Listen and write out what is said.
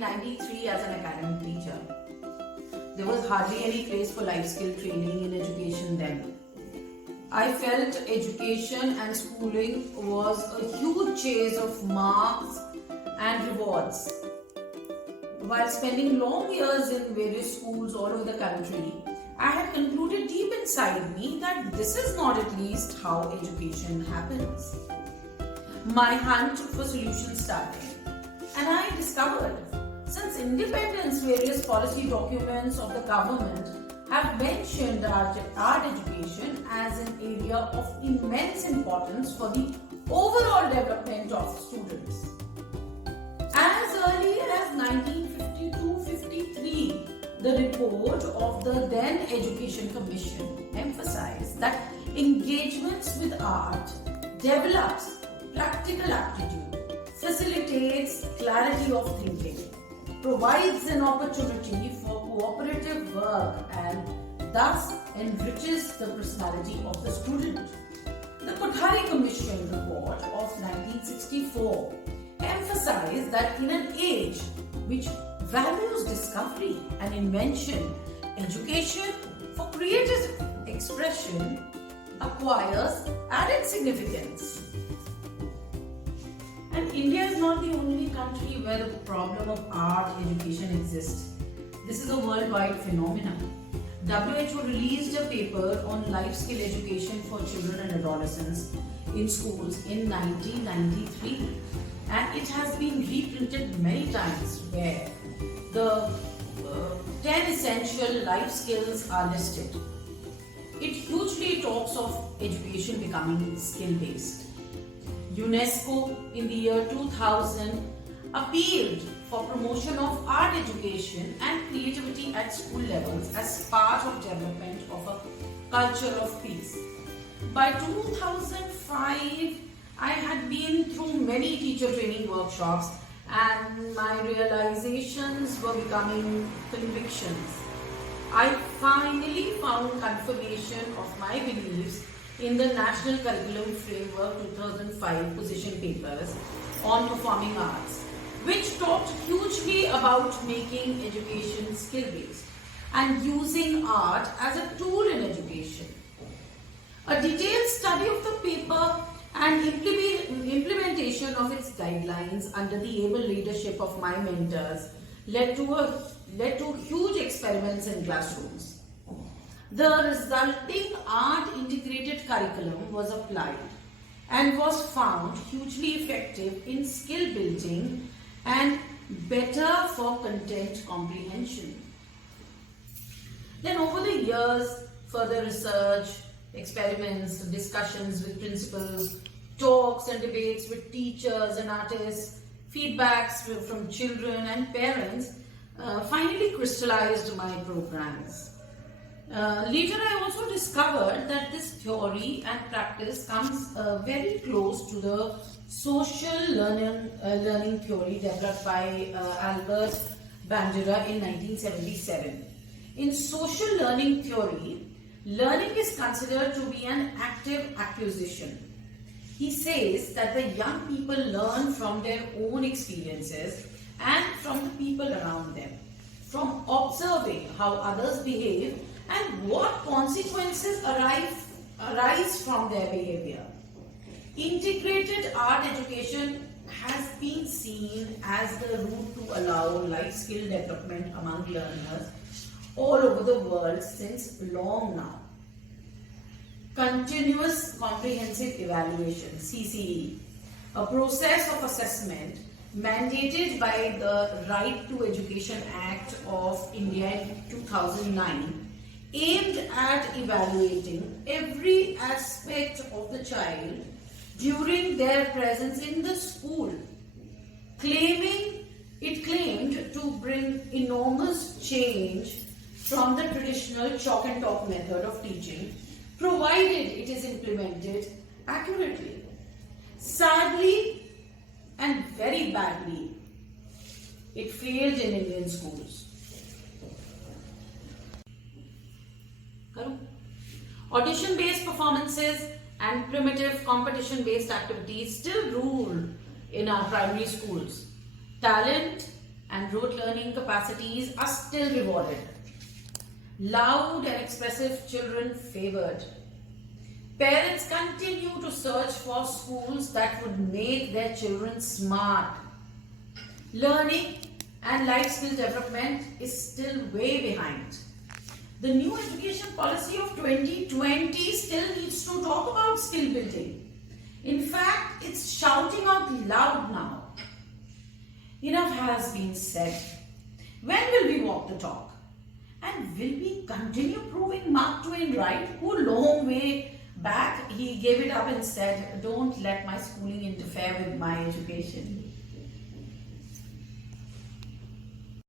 1993 as an academic teacher. There was hardly any place for life skill training in education then. I felt education and schooling was a huge chase of marks and rewards. While spending long years in various schools all over the country, I had concluded deep inside me that this is not at least how education happens. My hunt for solutions started, and I discovered since independence, various policy documents of the government have mentioned art education as an area of immense importance for the overall development of students. As early as 1952-53, the report of the then Education Commission emphasized that engagements with art develops practical aptitude, facilitates clarity of thinking, provides an opportunity for cooperative work and thus enriches the personality of the student. The Kothari Commission report of 1964 emphasized that in an age which values discovery and invention, education for creative expression acquires added significance. And India is not the only country where the problem of art education exists. This is a worldwide phenomenon. WHO released a paper on life skill education for children and adolescents in schools in 1993, and it has been reprinted many times where the 10 essential life skills are listed. It hugely talks of education becoming skill-based. UNESCO in the year 2000 appealed for promotion of art education and creativity at school levels as part of development of a culture of peace. By 2005, I had been through many teacher training workshops and my realizations were becoming convictions. I finally found confirmation of my beliefs in the National Curriculum Framework 2005 position papers on performing arts, which talked hugely about making education skill-based and using art as a tool in education. A detailed study of the paper and implementation of its guidelines under the able leadership of my mentors led to huge experiments in classrooms. The resulting art integrated curriculum was applied and was found hugely effective in skill building and better for content comprehension. Then over the years, further research, experiments, discussions with principals, talks and debates with teachers and artists, feedbacks from children and parents finally crystallized my programs. Later I also discovered that this theory and practice comes very close to the social learning theory developed by Albert Bandura in 1977. In social learning theory, learning is considered to be an active acquisition. He says that the young people learn from their own experiences and from the people around them, from observing how others behave and what consequences arise from their behavior. Integrated art education has been seen as the route to allow life skill development among learners all over the world since long now. Continuous Comprehensive Evaluation, CCE, a process of assessment mandated by the Right to Education Act of India in 2009, aimed at evaluating every aspect of the child during their presence in the school, it claimed to bring enormous change from the traditional chalk and talk method of teaching, provided it is implemented accurately. Sadly and very badly, it failed in Indian schools. Audition-based performances and primitive competition-based activities still rule in our primary schools. Talent and rote learning capacities are still rewarded. Loud and expressive children favored. Parents continue to search for schools that would make their children smart. Learning and life skill development is still way behind. The new education policy of 2020 still needs to talk about skill building. In fact, it's shouting out loud now. Enough has been said. When will we walk the talk? And will we continue proving Mark Twain right, who long way back he gave it up and said, "Don't let my schooling interfere with my education"?